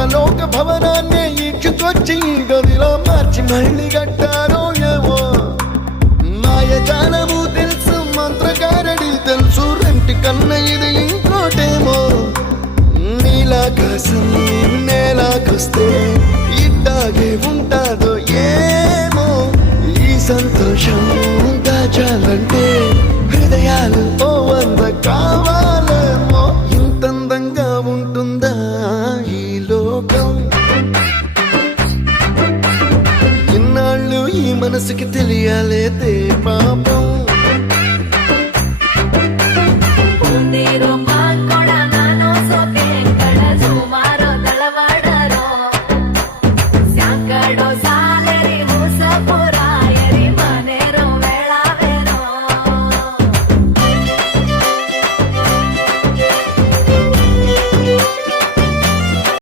ఇంద్రలోక భవనాన్ని ఈడ్చుకొచ్చి గదిలో మార్చి మళ్ళీ కట్టారో ఏమో మాయజాలము తెలుసు మంత్రగారడి తెలుసు రెంటి కన్న ఇది ఇంకోటేమో నీలాకాశం నేలాకొస్తే